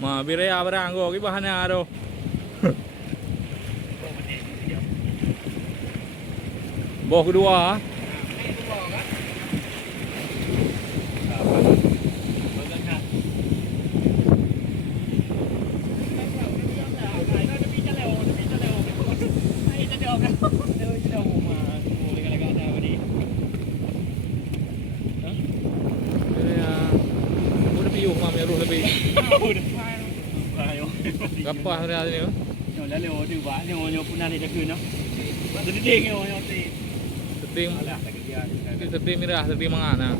Mabire abaranggo ki bahannya aro. Boh kedua. Gapah hari ni. Nyo lah leo tu ba, nyo pun nanti dah kena. Sedih nyo ti. Sedih. Sedih mirah, sedih mangana.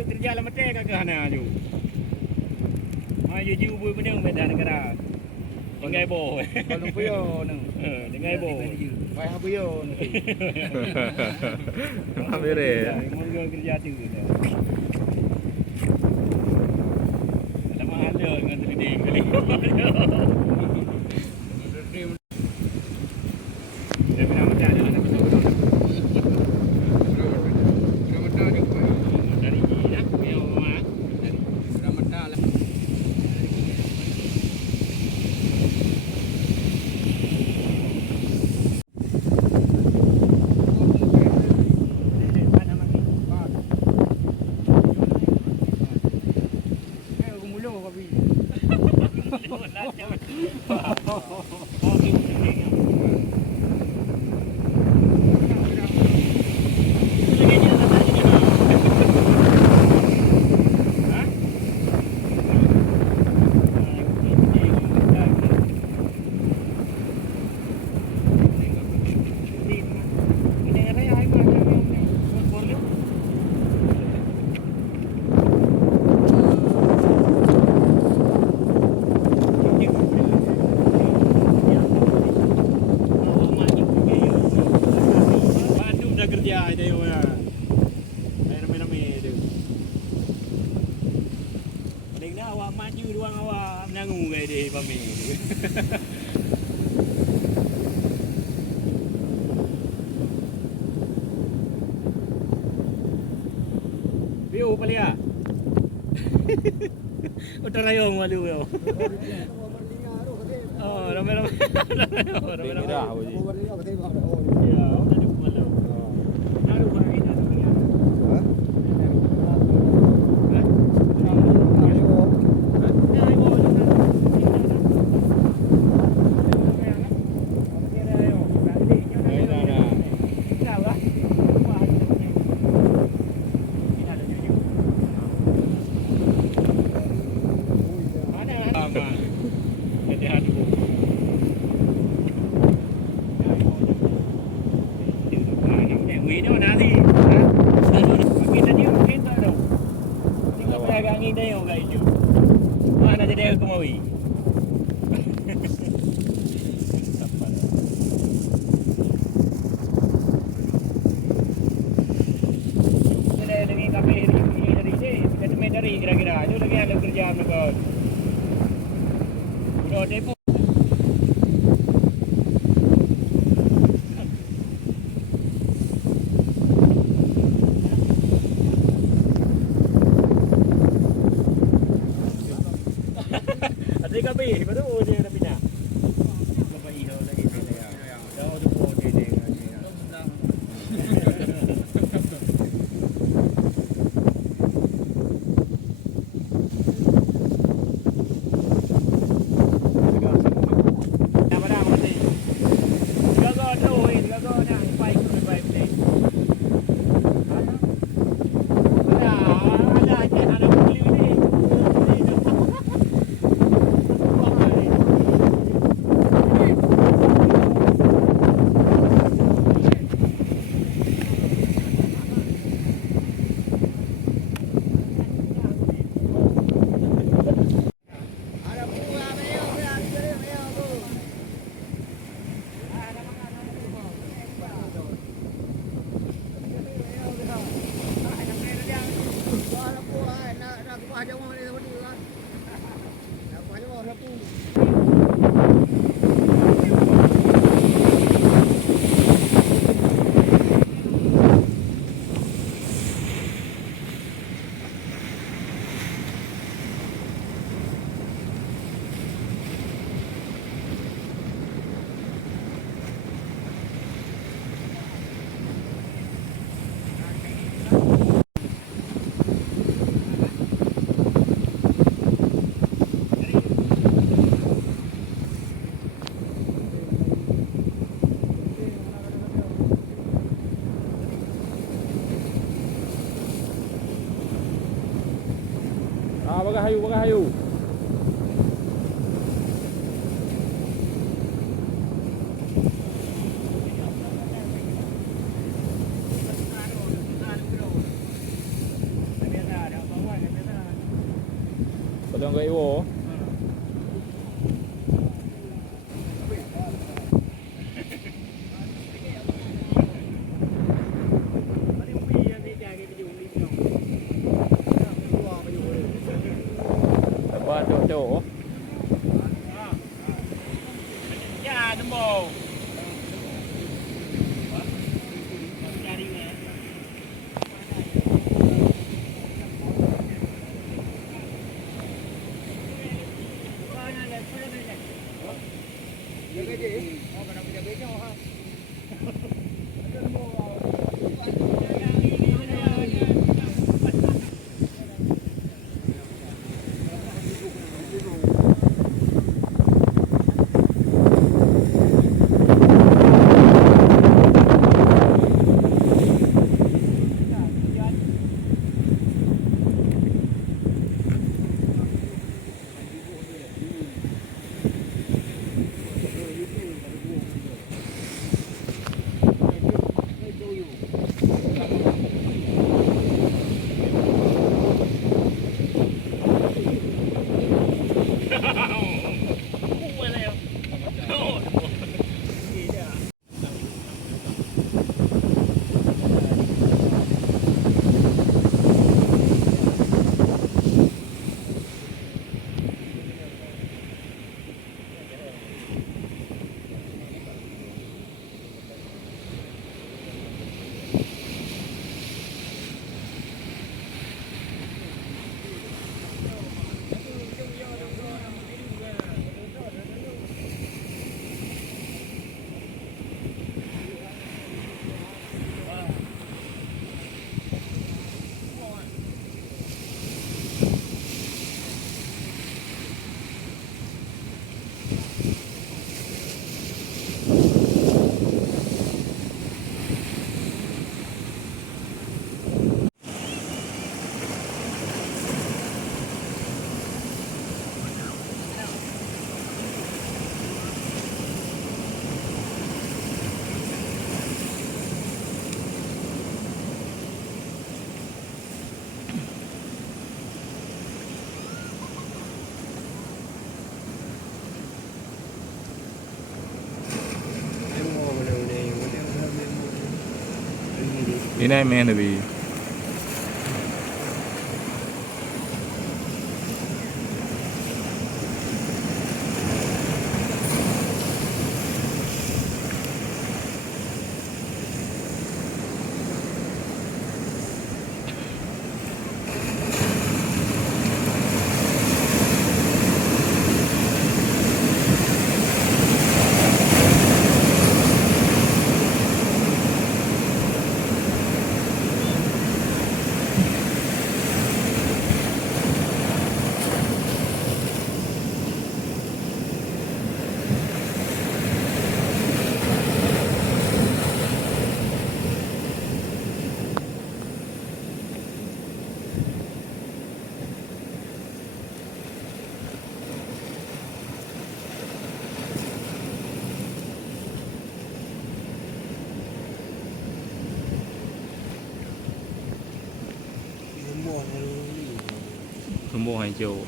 Kerja lama teh kagak hana ju. Ju bui bening medan negara. Dengai bo. Kalau puyo nang. Dengai bo. Pai ha puyo. Mabire. Mun kerja tu. Lama ada dengan trading kali. View palia. Utarayong malu yo. Oh, ramai-ramai. Ramai-ramai. Ya, ada malu. Naru hari naru ya. kat itu. Mana jadi aku mawi. Kita dengan kami dari sini, kita main dari kira-kira. Itu lagi ada kerja mereka. Udah depo. Ada kami, betul dia nak pindah. Lepas ini lagi dia. Dah tu pun dia. Bagai hayu. Padang kat Iwo. Chỗ Ya, tembok. Jaga je. Oh, kena jaga ha. ဒီနိုင်မင်းတပီဘုံဟိုင်းကျိုး